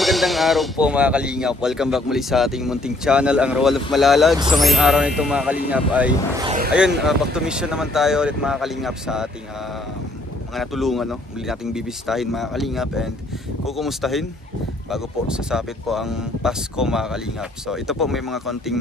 magandang araw po mga kalingap. Welcome back muli sa ating munting channel, ang Roald of Malalag. So ngayong araw nito mga kalingap ay ayun, back to mission naman tayo ulit mga kalingap sa ating mga natulungan, no? Muli nating bibisitahin mga kalingap and kukumustahin bago po sasapit po ang Pasko mga kalingap. So ito po may mga konting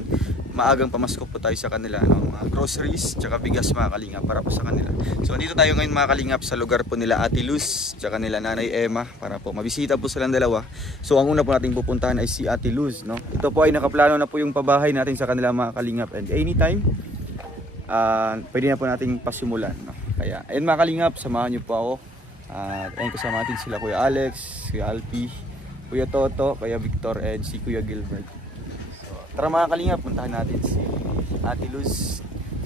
maagang pamasko po tayo sa kanila, no? Mga groceries tsaka bigas mga kalingap para po sa kanila. So dito tayo ngayon mga kalingap sa lugar po nila Ate Luz tsaka nila Nanay Emma para po mabisita po silang dalawa. So ang una po nating pupuntahan ay si Ate Luz, no? Ito po ay nakaplano na po yung pabahay natin sa kanila mga kalingap and anytime pwede na po nating pasimulan, no? Kaya ayun mga kalingap, samahan niyo po ako. Ayun kasama natin sila Kuya Alex, Kuya Alpi, Kuya Toto, Kuya Victor and si Kuya Gilbert. So tara mga kalingap, puntahan natin si Ate Luz.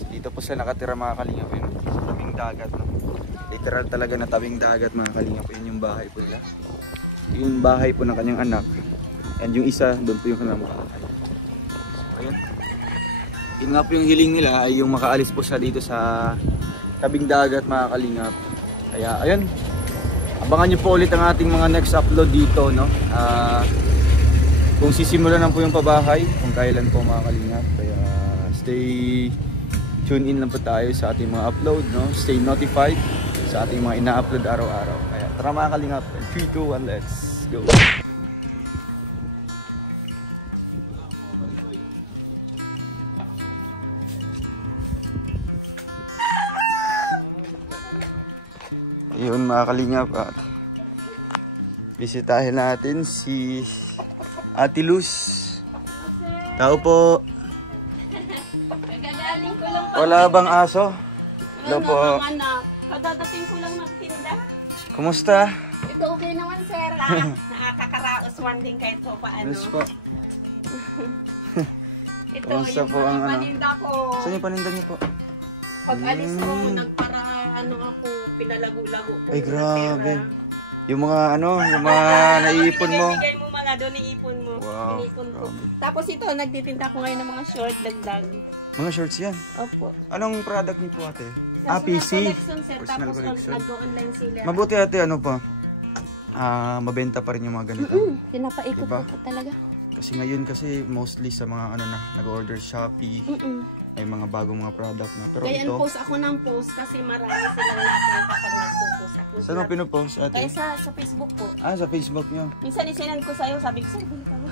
Dito po sila nakatira mga kalingap, yun, sa tabing dagat, no? Literal talaga na tabing dagat mga kalingap. Yun yung bahay po nila. Yung bahay po ng kanyang anak. And yung isa, doon po yung kanilang bahay. So ayun. Yun nga po yung hiling nila ay yung makaalis po siya dito sa tabing dagat mga kalingap. Kaya ayun, abangan nyo po ulit ang ating mga next upload dito, no? Kung sisimulan na po yung pabahay, kung kailan po mga kalingap. Kaya stay tune in lang po tayo sa ating mga upload, no? Stay notified sa ating mga ina-upload araw-araw. Kaya tara mga kalingap, 3, 2, 1, let's go! Ayun mga kalingap, at bisitahin natin si Ate Luz. Tao po. Wala bang aso? Hello po. Kadadating ko lang magtinda. Kumusta? Ito okay naman sir. Nakakaraos one din kahit po paano. Yes po. Ito Kumusta yung po ang mga paninda ko. Saan yung paninda niyo po? Pag alis ko, nagpara ano ako, pinalago-lago po. Ay grabe. Yung mga yung mga naiipon mo. Bigay mo mga doon, iipon mo. Wow, Inipon ko. grabe. Tapos ito, nagtitinda ko ngayon ng mga short, dagdag. Mga shorts yan. Opo. Anong product niyo po ate? Personal PC. collection, sir. Personal Tapos collection. nag-online sila. Mabuti ate, ano pa? Mabenta pa rin yung mga ganito. Pinapaikot Diba? ko po talaga. Kasi ngayon kasi mostly sa mga nag-order Shopee, may mga bagong mga product na. Pero Kaya ito, post ako ng post kasi marami silang natin kapag nagpo-post ako. saan mo pinupost ate? Kaya sa Facebook po. Sa Facebook nyo. Minsan isinend ko sa'yo, sabi ko, sir, bili ka mo.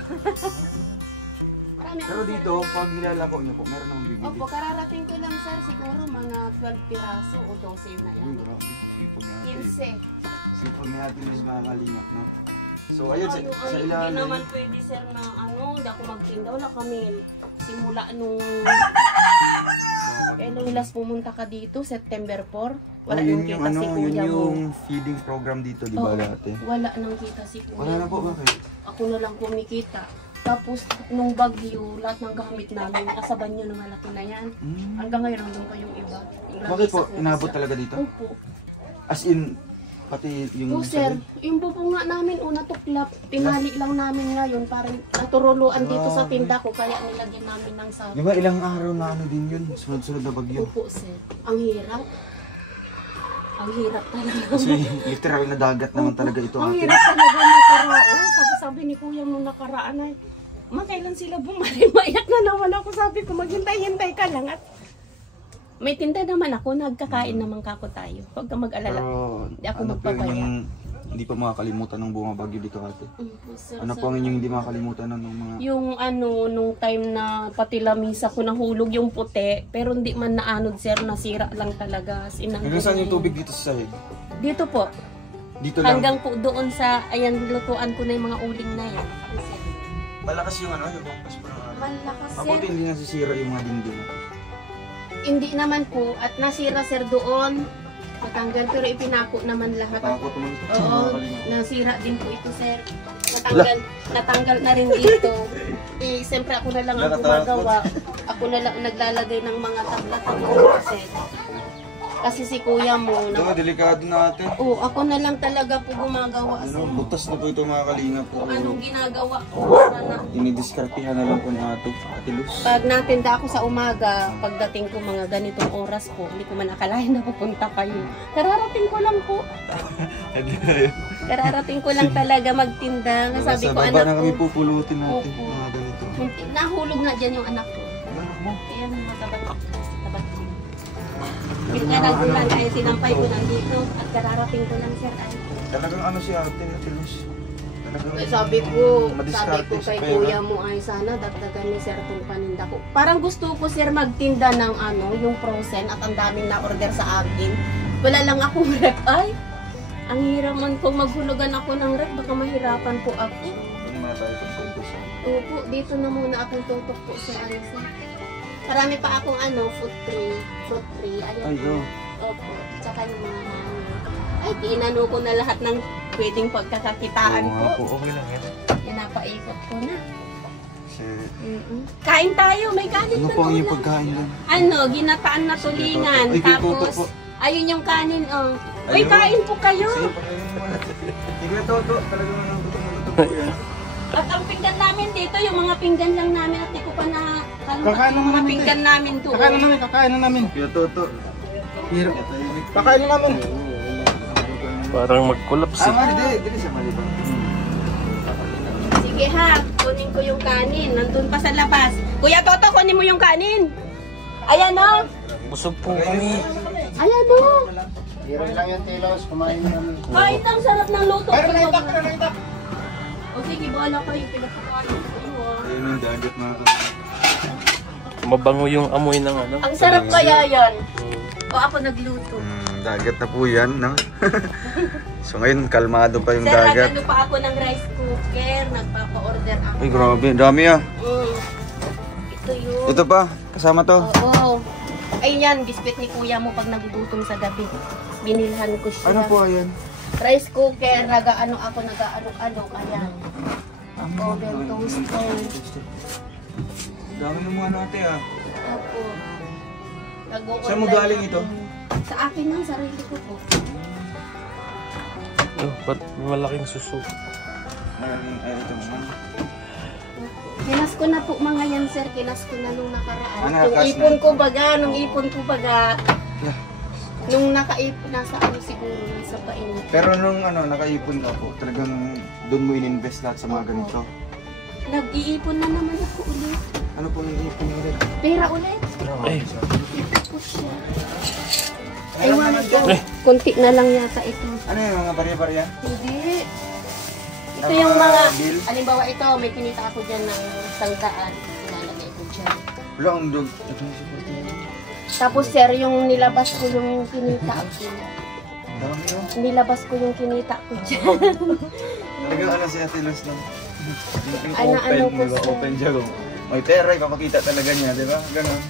Marami Pero ako, dito, pag nilalako nyo po, meron akong bibili. Opo, kararating ko lang sir, siguro mga 12 piraso o 12 na yan. Grabe, sipag nga ate. 15. Sipag nga ate, mas mga kalingap, no? So ayun, sa Hindi ilalim. naman pwede sir na hindi ako magtinda. Wala kami simula nung kailan last pumunta ka dito, September 4. Wala nang kita si kuya yun mo. yung feeding program dito, di ba dati? Wala nang kita si kuya. Wala na po, bakit? Ako na lang kumikita. Tapos, nung bagyo, lahat ng gamit namin, nasa banyo na malaki na yan. Hanggang ngayon, nandun pa yung iba. Yung Bakit po? lamisa ko Inabot isa. talaga dito? Opo. As in, pati yung... Oh, sir, yung pupunga namin, natuklap. Tinali lang namin ngayon. Parang naturuluan dito sa tinda ko, kaya nilagyan namin ng sabi. Di ba ilang araw na din yun? Sunod-sunod na bagyo. Opo, sir. Ang hirap. Ang hirap talaga. Kasi literal na dagat naman talaga ito Ang ate. hirap talaga nakaraan. Sabi ni kuya nung nakaraan ay, kailan sila bumalik? Maiyak na naman ako. Sabi ko, maghintay-hintay ka lang. At may tinda naman ako. Nagkakain naman kako tayo. Huwag ka mag-alala. Pero Di ako ano po magpapaya. yung hindi pa makakalimutan ng bunga bagyo dito ate? Sir, Ano po ang inyong hindi makakalimutan ng mga... yung nung time na pati lamisa ko nahulog yung puti, pero hindi man naanod sir, nasira lang talaga. Hanggang saan yung tubig dito sa sahig? Dito po. Dito lang? Hanggang po doon sa, ayan, lutuan ko na yung mga uling na yan. Malakas yung yung bangkas pa. Malakas Mabuti sir. hindi nasisira yung mga dingding. Hindi naman po, at nasira sir doon. Natanggal, pero ipinako naman lahat. Takot naman ito. Oo, nasira din po ito sir. Natanggal na rin dito. Siyempre ako na lang ang gumagawa. Ako na lang naglalagay ng mga tabla-tabla sir. Kasi si kuya mo, Ito, delikado natin. oo, ako na lang talaga po gumagawa. Butas na po ito mga kalingap. Kung anong ginagawa ko para na. Dinidiskartihan na lang po ni Ate Luz. Pag natinda ako sa umaga, pagdating ko mga ganitong oras po, hindi ko man akalain na pupunta kayo. Kararating ko lang po. Kararating ko lang talaga magtinda. Sabi ko, baba anak na kami ko, pupulutin natin. Opo. Mga ganito. nahulog na dyan yung anak ko. Anak mo? Ayan, matabat. Yung nagulan ay sinampay ko lang dito at kararating ko lang, sir. Ay, Talagang ano si Ate Luz. Talagang sabi ko madiskarte kay sa pera. kuya mo ay sana dagdagan ni sir itong paninda ko. Parang gusto ko, sir, magtinda ng yung frozen at ang daming na-order sa akin. Wala lang akong rep. Ay, ang hirap man kung maghulugan ako ng rep, baka mahirapan po ako. Hindi muna tayo konsento sa... Opo, dito na muna akong tutok po sa sir. Marami pa akong fruit tree. Ayun. Ay, oh. Opo, tsaka yung mga ay, tinano ko na lahat ng pwedeng pagkakakitaan Oo ko. nga po, okay lang yan. Pinapaikot ko na. Kasi... Kain tayo, may kanin Ano na po ang ulam. iyong pagkain doon? Ginataan na tulingan. Ay, kay Toto Tapos, po. ayun yung kanin, Uy, Ayun. kain po kayo. Sige, pagkain mo muna. Sige, Toto. Talagang gutom po yan. At ang pinggan namin dito, yung mga pinggan lang namin at di ko pa na Kakain naman mga namin, pinggan namin doon. Kakain na namin. Kaya Toto. Hirap. Kakain na namin. Parang mag-collapse eh. Dili sa malibang. Sige ha, kunin ko yung kanin. Nandun pa sa labas. Kuya Toto, kunin mo yung kanin. Ayan o. Busog po kami. Ayan o. Hirap lang yung tilos. Kumain na namin. Kahit ang sarap ng luto. Pero naitak ka na naitak. O sige, bahala kayo. Pinapakain ko kayo. Ayun yung dagat mga kapatid. Mabango yung amoy ng ano. Ang sarap kaya yan. O ako nagluto. Dagat na po yan, no? So ngayon, kalmado pa yung Sir, dagat. nag-ano pa ako ng rice cooker. Nagpapa-order ako. Ay, grabe. Dami ah. Ito yun. Ito pa. Kasama to. Oo. Ay yan, biscuit ni kuya mo pag nagugutom sa gabi. Binilhan ko siya. Ano po yan? Rice cooker, nag-ano. Ayan. Oven toaster. Dami ng mga nate ah. Opo. Nag-o-online Saan mo galing ako. ito? Sa akin ng sarili ko po. Oh, ba't malaking suso? Ay, ito naman. Kinas ko na po mga yan, sir. Kinas ko na nung nakaraan. Ano, Yung kas ipon na? ko baga, nung nakaipon, nasa siguro, sa painit. Pero nung nakaipon ka po, talagang doon mo in-invest lahat sa mga ganito. Nag-iipon na naman ako ulit. Ano po yung ipon mo rin? Pera ulit. Ay, Ipon siya. Ewan ko. Kunti na lang yata ito. Ano yung mga barya-barya? Hindi. Ito Mga yung mga, bill? halimbawa ito, may kinita ako dyan ng 100. Ilalagay ko dyan. Wala, ang dog. Ito yung support mo. Tapos sir, yung nilabas ko yung kinita ko. Dami yun. Nilabas ko yung kinita ko dyan. Talagang si Ate Luz lang. Yung Ay, naano ko di ba? siya. Open siya. May pera, ipapakita talaga niya, di ba? Ganon.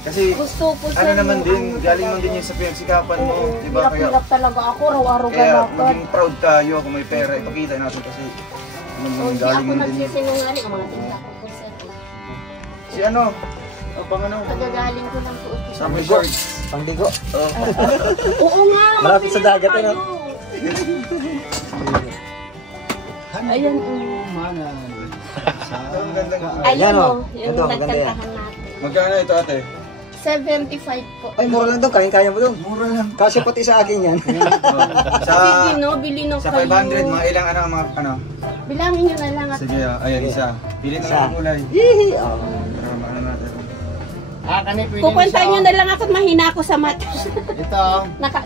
Kasi, Gusto ko ano naman din, galing man din yun sa pinagsikapan mo, di ba? Kaya, Hirap talaga ako, araw-araw kaya galakad. maging proud tayo kung may pera, ipakita natin kasi, Hindi galing ako man din. nagsisinungaling. Ang mga tinda ko po sir. Si ano? Pang ano? Pagagaling ko lang po ito. Sabi shorts. Pangdigo. Oh. Oo nga, Malapit sa dagat, tayo. ano? Ayan, Ang gandang. Ayan o. o, yung Ito, maganda yan. nagkantahan natin. Magkano ito ate? 75 po. Ay, mura lang daw. Kaya mo daw. Mura lang. Kasi pati sa akin yan. Sa, Sige no, bili na sa kayo. 500, mga ilang mga ano? Bilangin nyo na lang at Sige, ayan isa. Pili na Isa. ng kulay. Hihi. Oh. Para ano natin. Kani pwede kukwenta nyo na lang ako at mahina ako sa mat. Ito,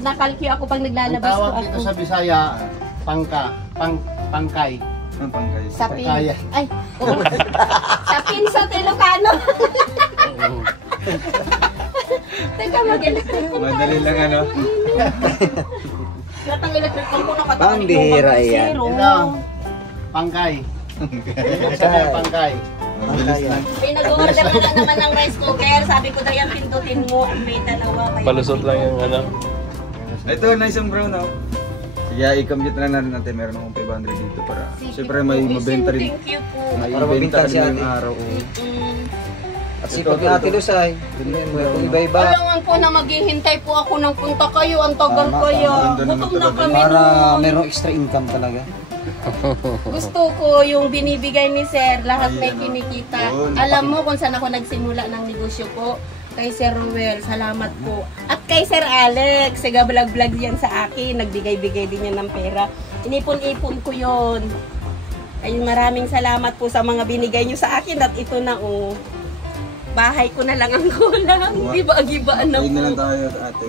Nakalkyo ako pag ang naglalabas ko tawag ako. dito sa Bisaya, pangkay. Ang pangkay. Sa pin. Kaya. Ay, oo. Sa pin sa Ilocano. Teka, mag-electric ko Madali lang ano. Lahat ng electric ko nakataon Pambihira yan. Ito, pangkay. Sabi ang pangkay. Mabilis lang. Pinag-order na naman ng rice cooker. Sabi ko daw yung pindutin mo. May dalawa. Kaya palusot lang yung ano. Ito, nice ang brown oh. Sige, i-compute na natin. Meron akong 500 dito para. Sige Siyempre po. may Uy, mabenta rin. Thank you po. May Para ibenta mabenta rin si ngayong ate. araw. Oh. Mm. At sipag ni Ate Luz ay. Bilhin mo yung iba-iba. Kailangan po na maghihintay po ako ng punta kayo. Ang tagal Tama, kaya. tama. Ganda Gutom naman na talaga. kami Para nun. merong extra income talaga. Gusto ko yung binibigay ni Sir. Lahat may kinikita. Yun. Alam mo kung saan ako nagsimula ng negosyo ko. Kay Sir Ruel, salamat po. At kay Sir Alex, siga vlog-vlog yan sa akin. Nagbigay-bigay din yan ng pera. Inipon-ipon ko yon. Ay, maraming salamat po sa mga binigay nyo sa akin at ito na oh. Bahay ko na lang ang kulang. Giba-gibaan na po. Ayun na lang tayo ate.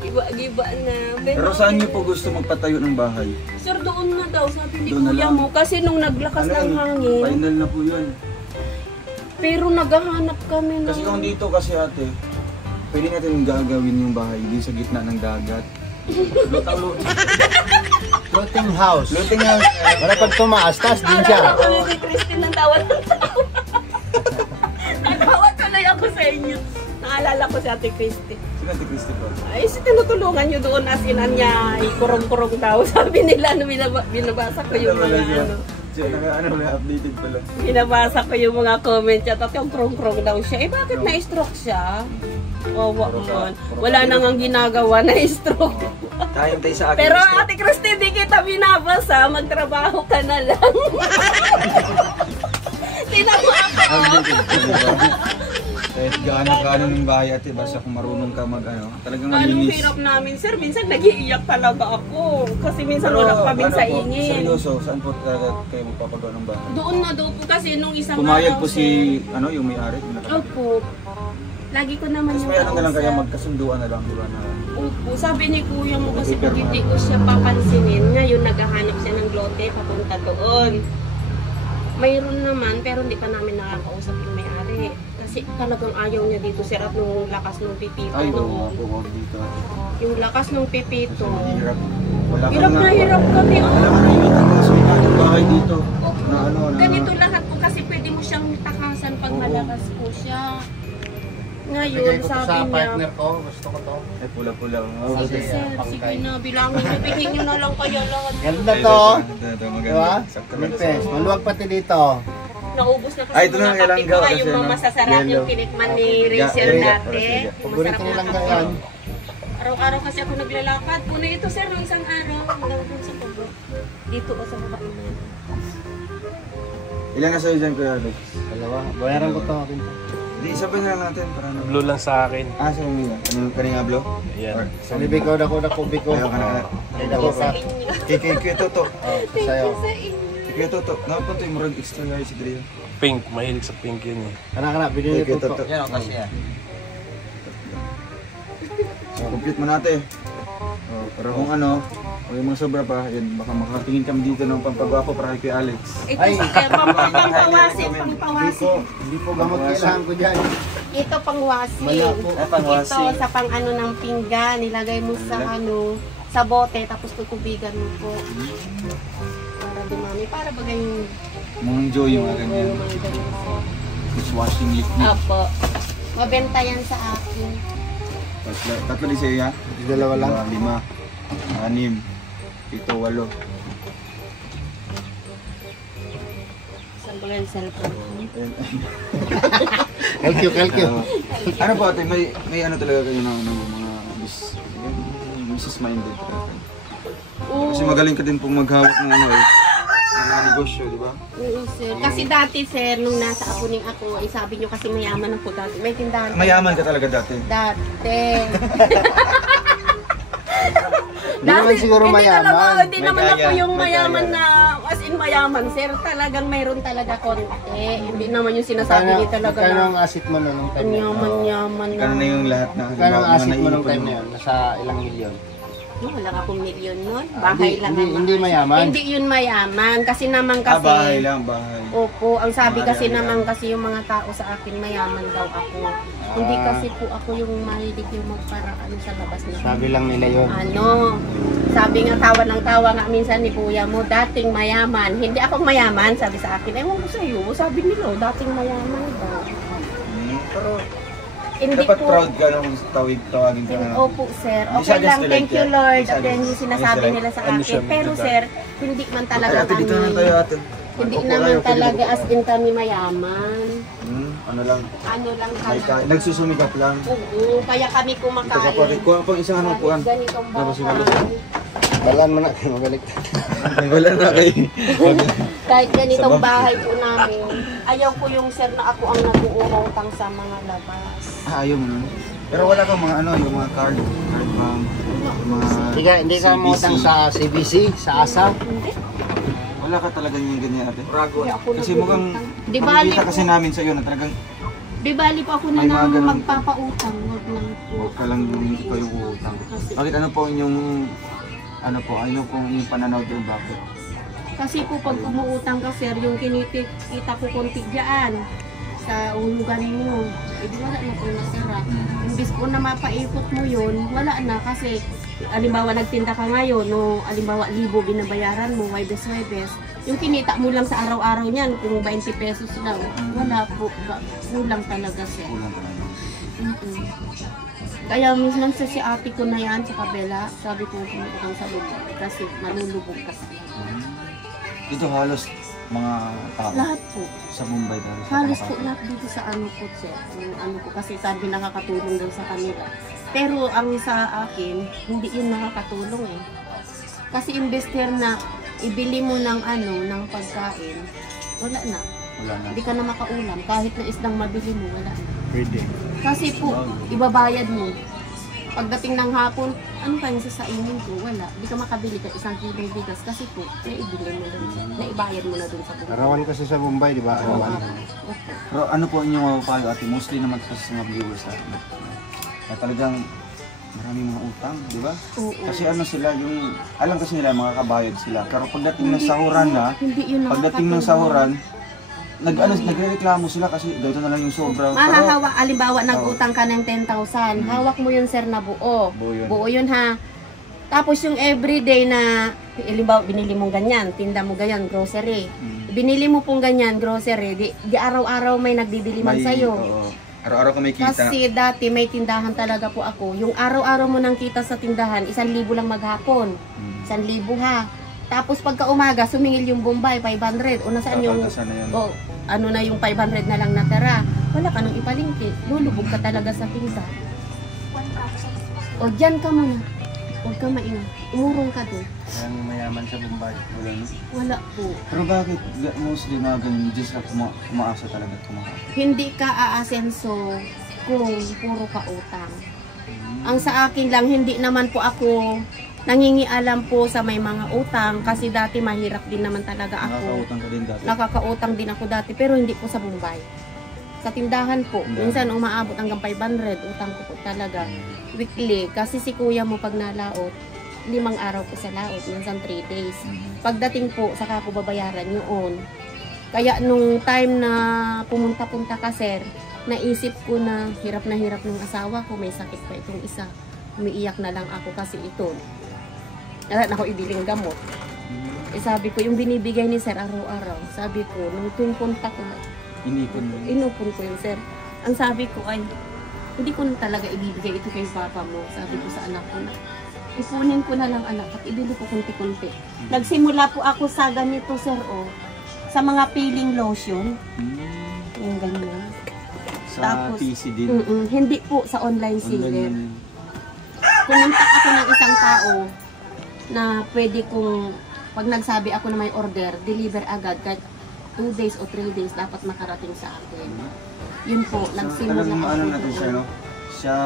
Giba-gibaan na. Pero saan niyo po gusto magpatayo ng bahay? Sir, doon na daw. Sabi ni Doon na kuya lang. mo. Kasi nung naglakas ng yun? hangin. Final na po yun. Pero naghahanap kami ng... Kasi kung dito kasi ate, pwede natin gagawin yung bahay din sa gitna ng dagat. Floating house. Floating house. Para pag tumaas, taas din siya. Naalala ko ni Christine ng tawa ng tawa. Nagtawa tuloy ako sa inyo. Naalala ko si Ate Christine. Sino Ate Christine po? Ay, tinutulungan nyo doon as in niya, ikurong-kurong daw. Sabi nila, binabasa ko yung mga ano. May updated pala. Binabasa ko yung mga comment niya. At yung kurong-kurong daw siya. Eh, bakit na-stroke siya? Wawa man. Wala nang ang ginagawa, na-stroke. Tayo tayo sa akin. Pero Ate Christine, di kita binabasa. Magtrabaho ka na lang. Tinamo ako. Kahit gaano ng bahay ate, basta kung marunong ka mag talagang Anong malinis. hirap namin, sir? Minsan nag-iiyak talaga ako. Kasi minsan wala kami sa ingin. Seryoso, saan po talaga kayo magpapagawa ng bahay? Doon na daw po kasi nung isang Pumayag po sir. si, yung may-ari? Opo. Lagi ko naman Tapos yung may na lang kaya kausap. magkasunduan na lang, di ba? Na, Opo. Sabi ni kuya mo kasi pag hindi ko siya papansinin, ngayon naghahanap siya ng lote papunta doon. Mayroon naman, pero hindi pa namin nakakausap yung may-ari. Kasi talagang ayaw niya dito, sir, at nung lakas ng pipito. ay, noon. huwag dito. Yung lakas ng pipito. Hirap. Wala Hirap na hirap kami. Alam mo, naiinitan ka sa yung bahay dito. Na Ganito lahat po kasi pwede mo siyang takasan pag malakas po siya. Ngayon, sabi niya, ko, gusto ko to. Ay, pula-pula. sige sir, sige na, bilangin niyo, bigyan niyo na lang kaya lahat. Ganda to. Ito, maganda. Diba? Sakto lang sa- Lipes. Maluwag pati dito. Naubos na kasi Ay, ito na mga ang kape ilanggaw ko, kasi, yung mga no? masasarap yung Yellow. tinikman ni Rachel Yeah, dati. yeah. Yung Paborito masarap nilang na kape. ganyan. Araw-araw kasi ako naglalakad. Puno ito sir, nung isang araw. Hanggang dun sa Pugo. Dito o sa baba. Ilan na sa'yo dyan, Kuya Alex? Dalawa. Bayaran ko to. Di, isa pa na lang natin para na. Blue lang sa akin. Ah, sa'yo nila. Ano, kaninga blo? Ayan. Sa libig ko, dako, biko. Ayaw ka na. Ay, dako ka. Sa inyo. Kaya Toto. Thank Sayo. you sa inyo. Kaya Toto. Napunto yung murag extra guys si Drea. Pink. Mahilig sa pink yun eh. Kana, binili Kaya ko Toto. to. Yan, kasi yan. So, complete mo natin. Oh, pero kung o yung mga sobra pa, yun, baka makatingin kami dito ng pampagwapo para kay Alex. Ito Ay. sir, pampawasin, pampawasin. Hindi po gamot kailangan ko dyan. Ito pangwasin. Malabo. Ay, pangwasin. Ito sa pang ng pinggan, nilagay mo sa sa bote tapos tutubigan mo po. Para dumami, para bagay yung Mong Joy yung mga ganyan. mga ganyan, sir. Dishwashing liquid. Apo. Mabenta yan sa akin. Tatlo di sa'yo ya? Dalawa lang. 5, 6, 7, 8. Saan ko lang yung cellphone? Kalkyo. Ano po ate, may ano talaga kayo ng mga business minded. Kasi magaling ka din pong maghawak ng mga negosyo, di ba? Oo, sir. Kasi dati, sir, nung nasa Apuning ako, sabi nyo kasi mayaman ako dati. May tindahan. Mayaman ka talaga dati. Dati. Hindi naman siguro mayaman. Hindi May naman ako kaya, yung may mayaman kaya. na, as in mayaman, sir. Talagang mayroon talaga konti. Hindi naman yung sinasabi niya talaga Kano na ang asset mo nung time na yun? yaman-yaman na. Kano na yung lahat na Kano ang asset mo nung naipon time mo? na yun? Nasa ilang milyon? Wala akong milyon nun. Bahay lang naman. Hindi mayaman? Hindi yun mayaman. Kasi naman Ah, kasi... bahay lang, bahay. Opo, ang sabi Mga kasi ari-arian. naman kasi yung mga tao sa akin mayaman daw ako. Hindi kasi po ako yung mahilig yung magparaan sa labas na. Sabi lang nila yun. Sabi nga tawa ng tawa nga minsan ni kuya mo, dating mayaman. Hindi ako mayaman, sabi sa akin. Ewan ko sa'yo, sabi nila, dating mayaman daw. Pero Hindi dapat po. proud ka nung tawagin ka na. Opo, sir. Hindi Okay siya lang, just thank you like Lord. that. At yan yung sinasabi nila sa Ano siya, akin. Pero medyo sir, hindi man talaga Ate, dito na kami. tayo ate. Hindi Upo naman kayo, pwede talaga upo as kayo. in kami mayaman. Ano lang, Ano lang may talaga. nagsusumikap lang. Oo, kaya kami Ito ka po, kumakain. kuha pang isang ano puan. Ganitong Tapos yung bahay. Balan mo na, mabalik. Wala na kay. Kahit ganitong bahay po namin, ayaw ko yung sir na ako ang nag-uutang sa mga labas. Ayaw mo nun. Pero wala kang mga ano, yung mga card bank, mga Hindi ka umutang sa CBC, sa ASA. wala ka talaga yung ganyan ate. Kasi Di mukhang Di bali nakikita po. kasi namin sa iyo na talagang Di bali po ako na May mga nang ganun. magpapautang. Huwag lang po. huwag ka lang yung ikaw yung uutang. Bakit ano po inyong inyong pananaw doon, bakit? Kasi po pag umuutang ka sir, yung kita ko konti dyan sa uhulugan mo, di wala na po nasira. Imbis po na mapaikot mo yun, wala na kasi alimbawa nagtinda ka ngayon, no, alimbawa 1,000 binabayaran mo, Webes, yung kinita mo lang sa araw-araw niyan, kung 20 pesos lang, wala po, kulang talaga sir. Kulang talaga. Kaya minsan si ate ko na yan sa kabela, sabi ko kumutang sa lubog kasi malulubog kasi. Dito halos mga tao Lahat po. sa Mumbai dahil sa Halos po Kamakati. lahat dito sa ano po sir. Yung ano po kasi sabi nakakatulong daw sa kanila. Pero ang sa akin, hindi yun nakakatulong eh. Kasi investor na ibili mo ng ano, ng pagkain, wala na. Wala na. Hindi ka na makaulam. Kahit na islang mabili mo, wala na. Pwede. Kasi po, ibabayad mo. Pagdating ng hapon, ano kayong sasainin ko? Wala. Hindi ka makabili ka 1 kilong bigas kasi po, naibili mo na dun. Naibayad mo na dun sa buhay. Arawan kasi sa Mumbai, di ba? Arawan. Pero ano po inyong mapapayo ate? Mostly naman kasi sa mga viewers natin. Na talagang maraming mga utang, di ba? Oo. Kasi ano sila, yung alam kasi nila mga kabayad sila. Pero pagdating ng sahuran na, Hindi yun pagdating ng sahuran, nagrereklamo sila kasi daw na lang yung sobra. Pero Mahahawa, alimbawa nag-utang ka ng 10,000, hawak mo yun sir na buo. Buo yun. Buo yun ha. Tapos yung everyday na, alimbawa binili mong ganyan, tinda mo ganyan, grocery. Binili mo pong ganyan, grocery, di araw-araw may nagbibili man sa'yo. oo. Araw-araw ka may kita. Kasi dati may tindahan talaga po ako. Yung araw-araw mo nang kita sa tindahan, 1,000 lang maghapon. 1,000 ha. Tapos pagka umaga, sumingil yung Bombay, 500. O nasaan yung, Kapagkasan na yun. o ano na yung 500 na lang natara. Wala ka nang ipalingki. Lulubog ka talaga sa tinda. O dyan ka muna. Huwag ka maingay. Umurong ka doon. Ang mayaman sa Mumbai. Wala na. Wala po. Pero bakit mostly mga ganun, just lang kumaasa talaga kumakain? Hindi ka aasenso kung puro ka utang. Ang sa akin lang, hindi naman po ako nangingialam po sa may mga utang kasi dati mahirap din naman talaga ako. Nakakautang ka din dati. Nakakautang din ako dati pero hindi po sa Mumbai. Sa tindahan po, minsan umaabot hanggang 500, utang ko po talaga weekly. Kasi si kuya mo pag nalaot, 5 araw po sa laot, minsan 3 days. Pagdating po, saka ko babayaran yun. Kaya nung time na pumunta-punta ka sir, naisip ko na hirap ng asawa ko, may sakit pa itong isa. Umiiyak na lang ako kasi ito. Wala na ako ibiling gamot. Eh sabi ko, yung binibigay ni sir araw-araw, sabi ko, nung tuwing punta ko, Inipon mo. inupon ko yun sir. Ang sabi ko ay, hindi ko na talaga ibibigay ito kay papa mo. Sabi ko sa anak ko na, ipunin ko na lang anak at ibili ko kunti-kunti. Nagsimula po ako sa ganito sir sa mga peeling lotion. Yung ganyan. Sa Tapos, PC din. Hindi po sa online Online seller. yun. Pumunta ako ng isang tao na pwede kong, pag nagsabi ako na may order, deliver agad kahit 2 days o 3 days dapat makarating sa akin. Yun po, So, nagsimula talagang ako ano natin doon. siya, no? Siya,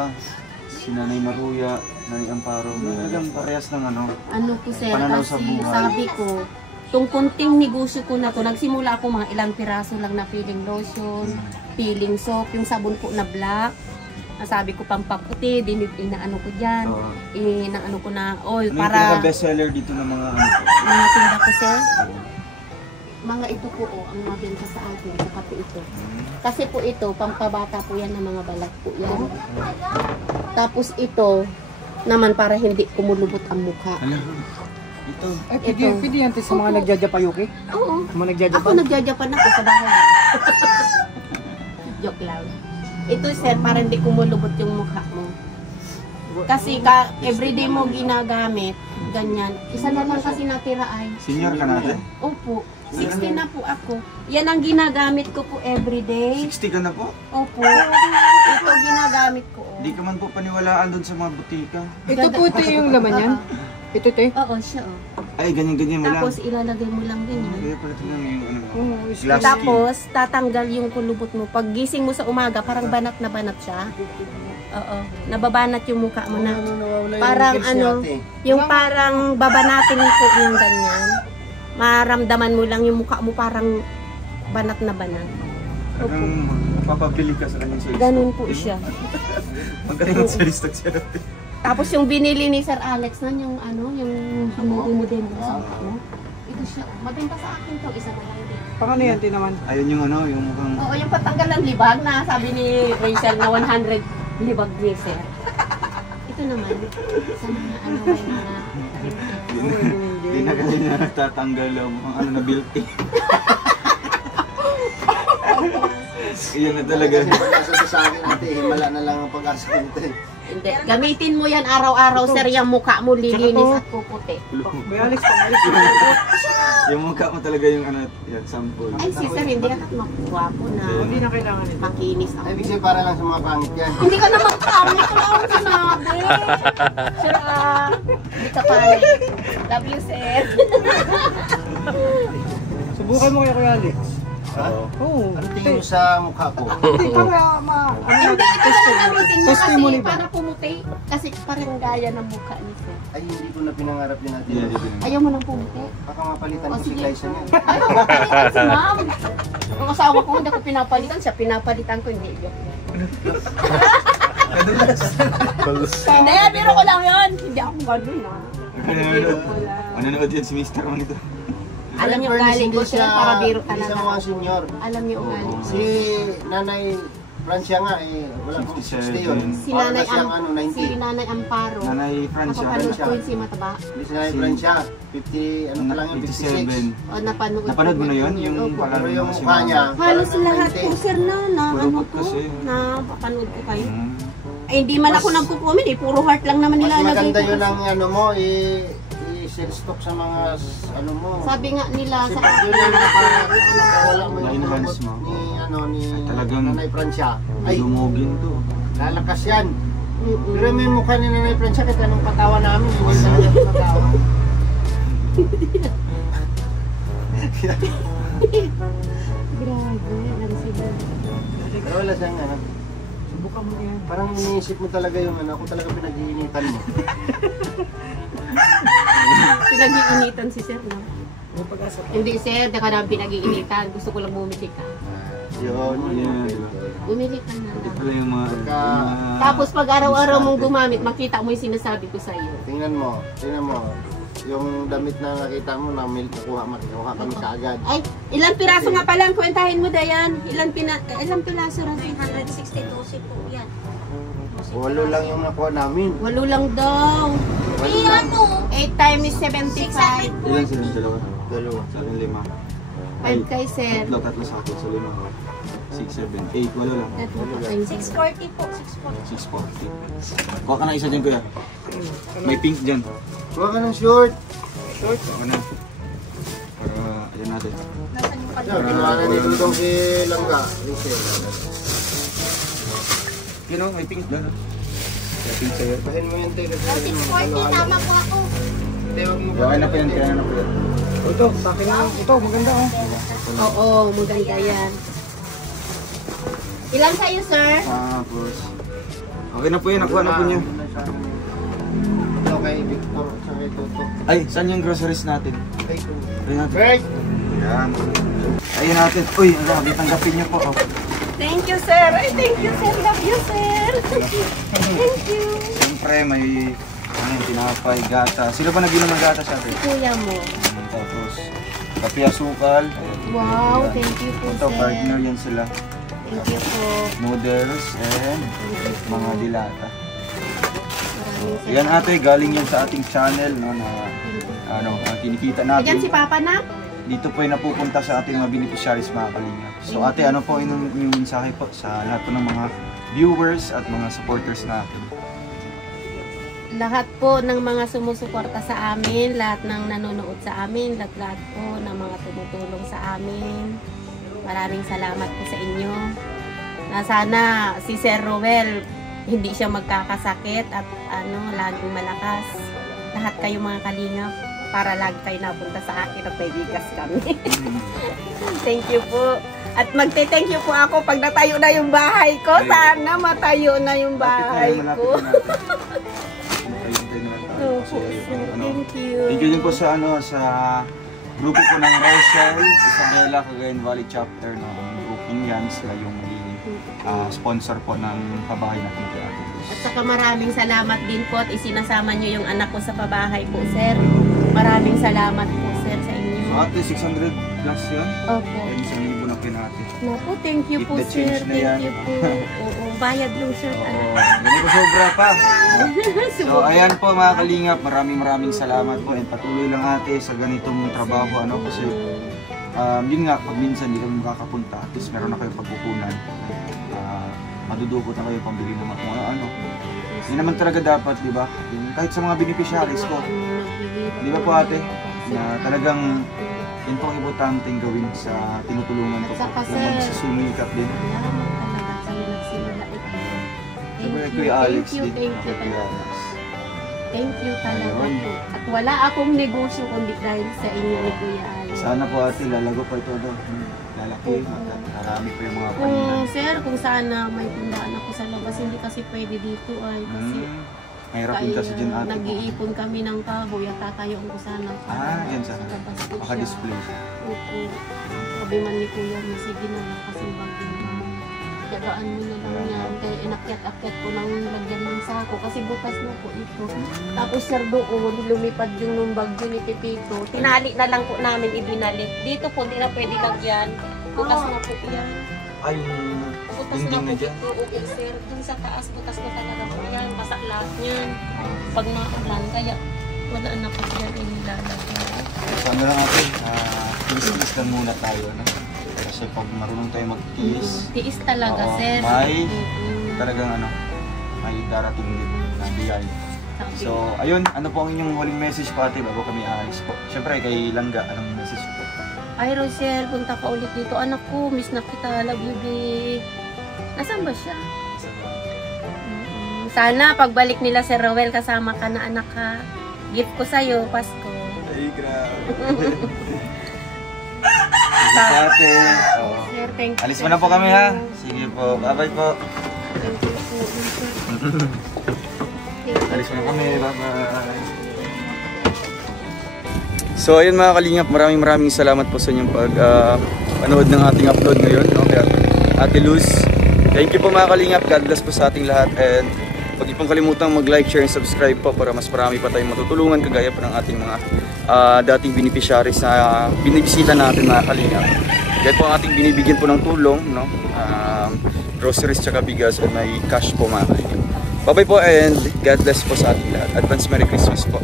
si Nanay Maruya, Nanay Amparo, talagang parehas ng ano. Ano po sir, Pananaw kasi sa buhay. sabi ko, tong kunting negosyo ko na to, nagsimula ako mga ilang piraso lang na peeling lotion, peeling soap, yung sabon po na black. Sabi ko pampaputi, inaano ko dyan, Oo. inaano ko na oil Ano yung para pinaka-bestseller dito ng mga ano? mga tinda ko sir. Mga ito po ang mabenta sa akin, saka po ito. Kasi po ito, pampabata po yan ng mga balat po yan. Tapos ito, naman para hindi kumulubot ang mukha. Ano? Ito. Ay, Ito. pwede yan sa mga nagja-Japayuki? Oo. Mga Ako nagja-Japan? nagjajapan ako sa bahay. Joke lang. Ito sir, para hindi kumulubot yung mukha mo. Kasi everyday mo ginagamit, ganyan. Isa na lang kasi natira ay. Senior ka natin? Opo. 60 na po ako. Yan ang ginagamit ko po everyday. 60 ka na po? Opo. Ito ginagamit ko. Hindi ka man po paniwalaan doon sa mga butika. Ito po ito yung laman yan? Ito te? Oo, siya Ay, ganyan-ganyan mo lang. Tapos ilalagay mo lang din yan. Kaya pala tingnan mo yung ano. Oo, Glass skin. Tapos tatanggal yung kulubot mo. Pag gising mo sa umaga, parang banat na banat siya. Oo, nababanat yung mukha mo na. Nawawala yung Parang wrinkles ano, ni ate. yung parang babanatin po yung ganyan. Maramdaman mo lang yung mukha mo parang banat na banat. Talagang mapapabili ka sa kanyang soy Ganun stock. po siya. Magkano ang soy stock siya natin? Tapos yung binili ni Sir Alex nan yung ano, yung humuhumudin mo sa mukha mo. Ito siya. Maganda sa akin to, isa na lang din. Paano yan, tinaman? Ayun yung ano, yung mukhang... Oo, yung patanggal ng libag na sabi ni Rachel na 100 libag ni Sir. Ito naman, sa mga ano, may mga... Hindi na kasi na natatanggal ang mukhang ano na built-in. Iyan na talaga. Kasi pag-asa sa akin ate, himala na lang ang pag-asa nito. Hindi. Gamitin mo yan araw-araw, Sir, yung mukha mo lilinis at puputi. May Alex, pang-Alex. Yung mukha mo talaga yung ano, yan, sample. Ay, si Sir, hindi ka magwapo na. Hindi na kailangan ito. Makinis ako. Ay, ibig sabihin para lang sa mga pangit yan. Hindi ka naman pangit ko lang ang sinabi. Sir, hindi ka pangit. Love you, Sir. Subukan mo kaya Kuya Alex. Ha? Oo. Ano tingin mo sa mukha ko? Hindi para Hindi, ito na gamitin mo Testimony kasi ba? para pumuti. Kasi parang gaya ng mukha ni Sir. Ay, hindi ko na pinangarap din natin. Yeah, yeah. Ayaw mo nang pumuti? Baka mapalitan O, ko si sige. Glyza niyan. Ay, mapapalitan si Ma'am. Ang asawa ko, hindi ako pinapalitan. Siya pinapalitan ko, hindi. Joke. Hindi, biro ko lang yun. Hindi ako ganun, ha. Manonood yan si Mr. Man ito. Alam niyo Fairness, galing ko, hindi Sir, para biro Hindi siya mga talaga. senior. Alam niyo ugali ko. Si Nanay Francia nga eh, wala pong 60 yun. Si Para Nanay, na siyang ano, 90. si Nanay Amparo. Nanay Francia. Napapanood ko yun si Mataba. Hindi si Nanay Francia, 50, ano pa lang yun, 56. 57. O, napanood. Napanood mo na yun? Yung Opo. pala Pero yung mukha niya, Halos parang lahat 90. po, Sir, na ano Purupot ko, kasi. na papanood ko kayo. Hmm. Ay, hindi man ako nagpo-comment eh. Puro heart lang naman Mas nilalagay maganda ko. yun ang ano mo, i-share stock sa mga ano mo. Sabi nga nila Kasi sa pag yun ang nakawala mo yung Na-enhance robot mo. ni, ano, ni Talagang- Nanay Francia. Ay, Lumugin to. lalakas yan. Mm-mm. Pero may mukha ni Nanay Francia kahit anong patawa namin, hindi talaga patawa. Grabe, nagsige. Pero wala siyang ano. Subukan mo yan. Parang iniisip mo talaga yung ano, ako talaga pinag-iinitan mo. Pinag-iinitan si Sir, no? May pag-asa. Hindi, Sir, di ka namin pinag-iinitan. Gusto ko lang bumili ka. Yun, Yeah, yun. diba? Bumili ka na Ito lang. pala yung mga... Tapos pag araw-araw mong gumamit, makita mo yung sinasabi ko sa iyo. Tingnan mo. Yung damit na nakita mo na milk makuha kami kaagad. Ay, ilang piraso nga pala, kwentahin mo, Dayan. Ilang piraso rin? 362 po yan. 8 lang yung nakuha namin. 8 lang daw. Eh ano? 8 times 75. Ilan sila? Dalawa? Dalawa. Sa akin 5. 5 kay Sir. Tatlo sa akin sa 5. 6, 7, 8, wala lang. 640 po, 640. 640. Kuha ka na isa dyan, kuya. May pink dyan. Kuha ka ng short. Kuha ka na. Para, ayan natin. Nasaan yung Yan, kalula? kinuha na ni Dudong si Langga. Rachel. Yun o, may pink dyan. May pink sa'yo. Bahin mo yung tayo. 640, tama po ako. Tewag mo Okay na po yan, kaya na po yan. Ito, sa akin na. Ito, maganda oh. Oo, maganda yan. Ilan sa'yo, Sir? Tapos, okay na po yan, nakuha na po niya. Ito kay Victor, sa kay Toto. Ay, saan yung groceries natin? Ay, Ayun natin. Bert! Yan. Ayun natin. Uy, ang grabe, tanggapin niyo po. Oh. Thank you, Sir. Ay, thank you, Sir. Love you, Sir. Thank you. Siyempre, may ano, tinapay, gata. Sino ba nag-inom ng gata sa atin? Kuya mo. Tapos, kape asukal. Ayan. Wow, Ayan. thank you po, Ito, Sir. partner yan sila. Thank you po. Noodles and mga dilata. Maraming Ayan ate, galing yan sa ating channel no, na ano, kinikita Ayan si natin. Papa na. Dito po ay napupunta sa ating mga beneficiaries mga kalinga. So ate, ano po yung mensahe po sa lahat po ng mga viewers at mga supporters natin? Lahat po ng mga sumusuporta sa amin, lahat ng nanonood sa amin, lahat po ng mga tumutulong sa amin. Maraming salamat po sa inyo. Na sana si Sir Roel hindi siya magkakasakit at ano, laging malakas. Lahat kayo mga kalingap para lagi kayo napunta sa akin at may bigas kami. Thank you po. At magte-thank you po ako pag natayo na yung bahay ko. Sana matayo na yung bahay ko. Opo, sir. Thank you. Thank you din po sa sa grupo po ng Rochelle, Isabela, Cagayan Valley Chapter ng grouping yan. Sila yung sponsor po ng pabahay natin kay Ate Luz. At saka maraming salamat din po at isinasama nyo yung anak ko sa pabahay po, sir. Maraming salamat po, sir, sa inyo. So ate, 600 plus yun? Opo. Ayun, 1,000 na pinati. Naku, thank you Keep po, the sir. change na yan. Thank you po. Oo, bayad lang, sir. Oo, ganito sobra pa. So ayan po mga kalingap, maraming salamat po and patuloy lang ate sa ganitong trabaho kasi yun nga, pag minsan hindi kami makakapunta, at least meron na kayo pagkukunan. Madudugot na kayo pambili naman kung ano. Hindi naman talaga dapat, di ba? Kahit sa mga beneficiaries ko. Di ba po ate? Na talagang yun po ang importanteng gawin sa tinutulungan ko po. At saka, Yung sir, magsusumikap din. salamat talaga sa nagsimula ito. Siyempre Thank kay you, Alex thank you, din. thank you Kay talaga. Alex. Thank you talaga Ayun. po. At wala akong negosyo kundi dahil sa inyo ni Kuya Alex. Sana po ate, lalago pa ito daw. Lalaki at marami pa yung mga paninan. Sir, kung sana may tundaan ako sa labas, hindi kasi pwede dito ay kasi Mahirap din kasi dyan ate. nag-iipon kami ng kahoy at tatayoon ko sana. Yan sana. labas ko siya. Maka-display siya. Opo. Sabi man ni Kuya, sige na lang kasi bagyo na. Dadaan mo na lang yan. Kaya inakyat-akyat ko ng lagyan ng sako kasi butas na po ito. Tapos sir doon, lumipad yung nung bagyo ni Pepito. Tinali na lang po namin ibinalik. Dito po, hindi na pwede lagyan. Butas na po yan. Ay, Butas na po dito. Okay sir, dun sa taas, butas na talaga po yan. Basa lahat yan. Pag maulan, kaya wala na po yan inilalagay. sana lang ate, tiis-tiis lang muna tayo. Kasi pag marunong tayo mag-tiis, Tiis talaga Oo, sir. may Mm-mm. talagang may darating din na biyaya. Sabi. So, ayun, ano po ang inyong huling message po ate bago kami aalis po? Siyempre, kay Langga, anong message po? Ay, Rochelle, punta ka ulit dito. Anak ko, miss na kita. Love you, babe. Nasaan ba siya? Sana pagbalik nila si Rowel, kasama ka na anak ka. Gift ko sa'yo, Pasko. Ay, grabe. Ate, oh. Sir, thank you. Alis mo na po kami ha. Sige po, bye-bye po. Thank you po, sir. Thank you. Alis mo na kami, bye-bye. So ayun mga kalingap, maraming salamat po sa inyong panood ng ating upload ngayon, no? Kaya Ate Luz, thank you po mga kalingap, God bless po sa ating lahat, and huwag niyo pong kalimutang mag-like, share, and subscribe po para mas marami pa tayong matutulungan kagaya po ng ating mga dating beneficiaries na binibisita natin mga kalingap. Kaya po ang ating binibigyan po ng tulong, no? Groceries tsaka bigas at may cash po mga kalingap. Bye bye po and God bless po sa ating lahat. Advance Merry Christmas po.